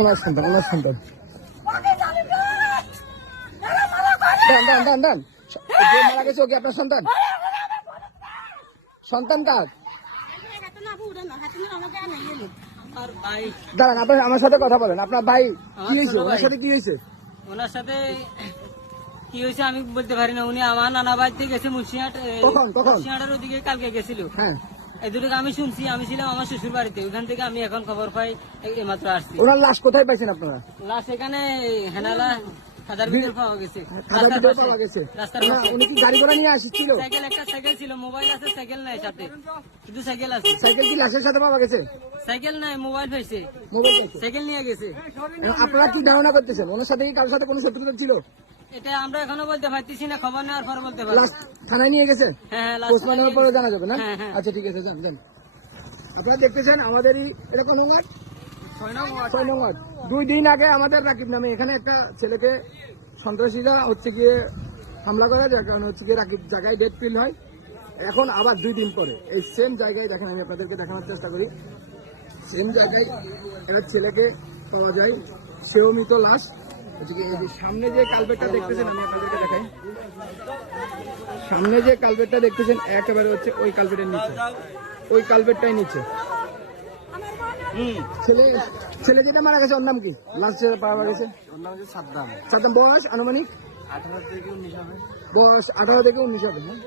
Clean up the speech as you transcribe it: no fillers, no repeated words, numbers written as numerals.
ওনার সন্তান দেন যে মারা গেছে ও কি আপনার সন্তান? সন্তান কার? দাঁড়ান, আপনার আমার সাথে কথা বলেন। আপনার ভাই কি হয়েছে? ওনার সাথে কি হয়েছে? ওনার সাথে কি হয়েছে আমি বলতে পারি না। উনি আমার নানা বাড়িতে গেছে মুন্সিহাটের ওদিকে কালকে গেছিল। হ্যাঁ, এই দুটো আমি শুনছি। আমি ছিলাম আমার শ্বশুর বাড়িতে, ওখান থেকে আমি এখন খবর পাই এইমাত্র আসছি। ওনার লাশ কোথায় পাইছেন আপনারা? লাশ এখানে হেনালা খাদার ভিতরে পাওয়া গেছে। রাস্তার পাশে। উনি কি গাড়ি ঘোড়া নিয়ে আসছিল? একটা সাইকেল ছিল, মোবাইল আছে, সাইকেল নাই সাথে, শুধু সাইকেল আছে। সাইকেল কি লাশের সাথে পাওয়া গেছে? সাইকেল নাই, মোবাইল পাইছে, সাইকেল নিয়ে গেছে। আপনারা কি ধারণা করতেছেন ওনার সাথে কি কারোর সাথে কোনো শত্রুতা ছিল? এটা আমরা এখনো বলতে পারতেছি না, খবর নেওয়ার পর বলতে পারবো। থানায় নিয়ে গেছে? হ্যাঁ, পোস্টমর্টমের পরে জানা যাবে না? আচ্ছা ঠিক আছে, যান। আপনারা দেখতেছেন আমাদেরই এটা কোন ওয়ার্ড? 6 নং ওয়ার্ড। 2 দিন আগে আমাদের রাকিব নামে এখানে একটা ছেলেকে সন্ত্রাসীরা গিয়ে হামলা করে, যার কারণে গিয়ে রাকিব জায়গায় ডেথ ফিল হয়। এখন আবার 2 দিন পরে এই সেম জায়গায় দেখেন, আমি আপনাদেরকে দেখানোর চেষ্টা করি। সেম জায়গায় একটা ছেলেকে পাওয়া যায়, সেও মৃত লাশ। সামনে যে কালভেটটা দেখতেছেন, আমি আপনাদেরকে দেখাই। সামনে যে কালভেটটা দেখতেছেন একেবারে ওই কালভেটের নিচে, ওই কালভেটটাই নিচে ছেলে যেটা মারা গেছে ওর নাম কি? লাস্ট যেটা পাওয়া গেছে ওর নাম হচ্ছে সাদ্দাম। বয়স আনুমানিক 18 থেকে 19 হবে। বয়স 18 থেকে 19 হবে। হ্যাঁ,